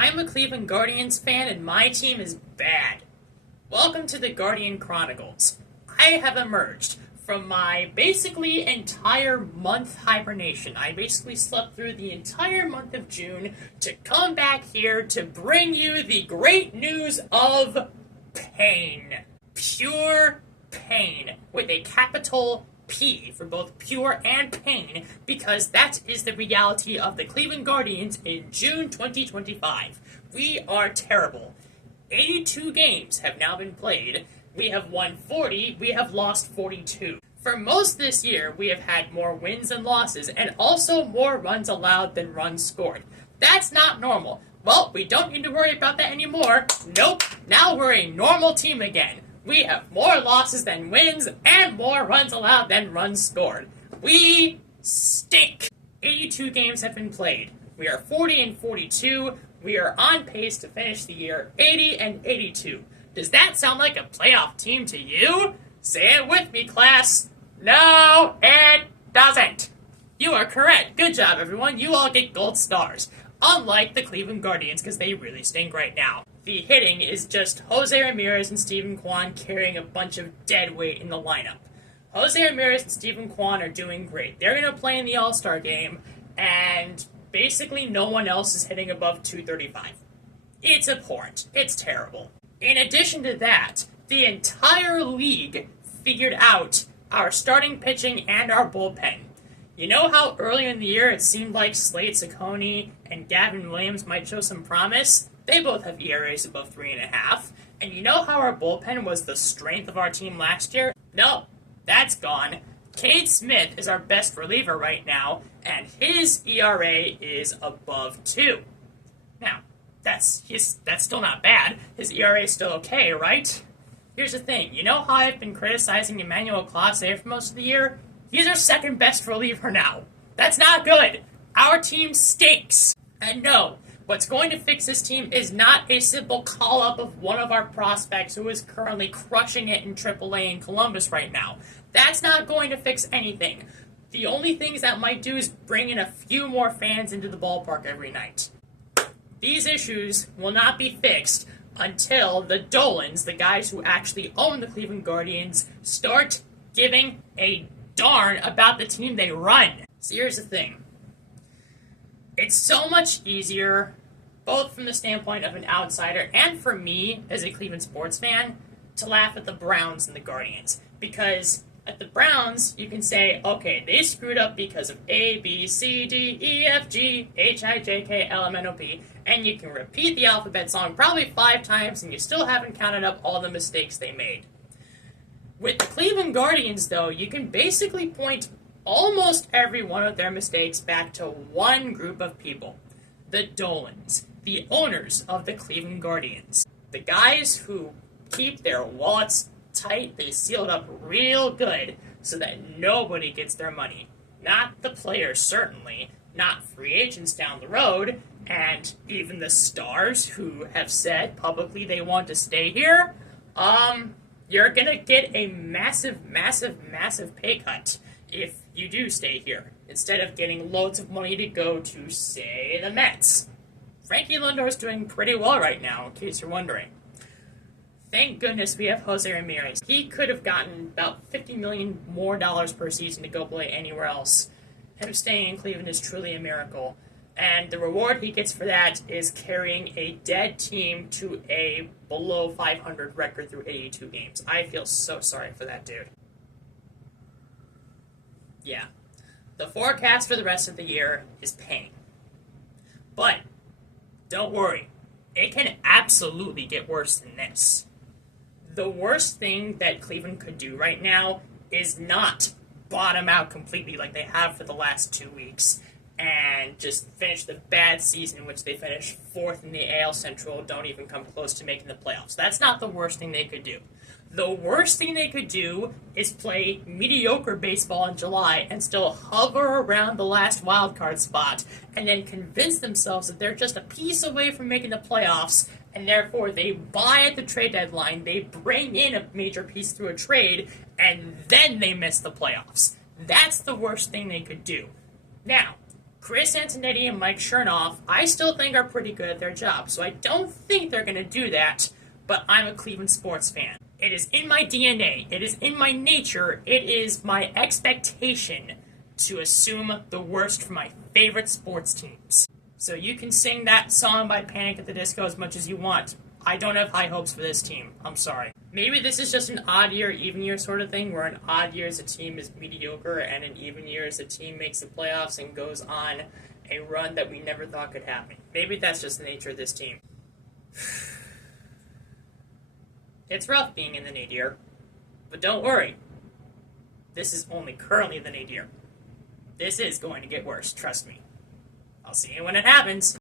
I'm a Cleveland Guardians fan and my team is bad. Welcome to the Guardian Chronicles. I have emerged from my basically entire month hibernation. I basically slept through the entire month of June to come back here to bring you the great news of pain. Pure pain, with a capital P for both pure and pain, because that is the reality of the Cleveland Guardians in June 2025. We are terrible. 82 games have now been played. We have won 40, we have lost 42. For most this year, we have had more wins than losses, and also more runs allowed than runs scored. That's not normal. Well, we don't need to worry about that anymore. Nope, now we're a normal team again. We have more losses than wins, and more runs allowed than runs scored. We stink. 82 games have been played. We are 40-42. We are on pace to finish the year 80-82. Does that sound like a playoff team to you? Say it with me, class. No, it doesn't. You are correct. Good job, everyone. You all get gold stars. Unlike the Cleveland Guardians, because they really stink right now. The hitting is just Jose Ramirez and Steven Kwan carrying a bunch of dead weight in the lineup. Jose Ramirez and Steven Kwan are doing great. They're going to play in the All-Star game, and basically no one else is hitting above 235. It's abhorrent. It's terrible. In addition to that, the entire league figured out our starting pitching and our bullpen. You know how earlier in the year it seemed like Slade Ciccone and Gavin Williams might show some promise? They both have ERAs above 3.5. And you know how our bullpen was the strength of our team last year? No, that's gone. Cade Smith is our best reliever right now, and his ERA is above 2. Now, that's still not bad. His ERA is still okay, right? Here's the thing. You know how I've been criticizing Emmanuel Clase for most of the year? He's our second best reliever now. That's not good. Our team stinks. And no, what's going to fix this team is not a simple call-up of one of our prospects who is currently crushing it in AAA in Columbus right now. That's not going to fix anything. The only things that might do is bring in a few more fans into the ballpark every night. These issues will not be fixed until the Dolans, the guys who actually own the Cleveland Guardians, start giving a darn about the team they run. So here's the thing. It's so much easier, both from the standpoint of an outsider and for me as a Cleveland sports fan, to laugh at the Browns and the Guardians. Because at the Browns, you can say, okay, they screwed up because of A, B, C, D, E, F, G, H, I, J, K, L, M, N, O, P, and you can repeat the alphabet song probably 5 times and you still haven't counted up all the mistakes they made. With the Cleveland Guardians, though, you can basically point almost every one of their mistakes back to one group of people. The Dolans, the owners of the Cleveland Guardians. The guys who keep their wallets tight, they seal it up real good so that nobody gets their money. Not the players, certainly. Not free agents down the road. And even the stars who have said publicly they want to stay here, you're gonna get a massive, massive, massive pay cut if you do stay here, instead of getting loads of money to go to, say, the Mets. Frankie Lindor's doing pretty well right now, in case you're wondering. Thank goodness we have Jose Ramirez. He could have gotten about $50 million more per season to go play anywhere else. Him staying in Cleveland is truly a miracle. And the reward he gets for that is carrying a dead team to a below 500 record through 82 games. I feel so sorry for that dude. Yeah. The forecast for the rest of the year is pain. But don't worry. It can absolutely get worse than this. The worst thing that Cleveland could do right now is not bottom out completely like they have for the last 2 weeks and just finish the bad season in which they finished 4th in the AL Central, don't even come close to making the playoffs. That's not the worst thing they could do. The worst thing they could do is play mediocre baseball in July and still hover around the last wildcard spot and then convince themselves that they're just a piece away from making the playoffs, and therefore they buy at the trade deadline, they bring in a major piece through a trade, and then they miss the playoffs. That's the worst thing they could do. Now, Chris Antonetti and Mike Chernoff, I still think are pretty good at their job, so I don't think they're going to do that, but I'm a Cleveland sports fan. It is in my DNA, it is in my nature, it is my expectation to assume the worst for my favorite sports teams. So you can sing that song by Panic at the Disco as much as you want. I don't have high hopes for this team. I'm sorry. Maybe this is just an odd year, even year sort of thing, where in odd years a team is mediocre, and in even years a team makes the playoffs and goes on a run that we never thought could happen. Maybe that's just the nature of this team. It's rough being in the nadir, but don't worry. This is only currently the nadir. This is going to get worse, trust me. I'll see you when it happens.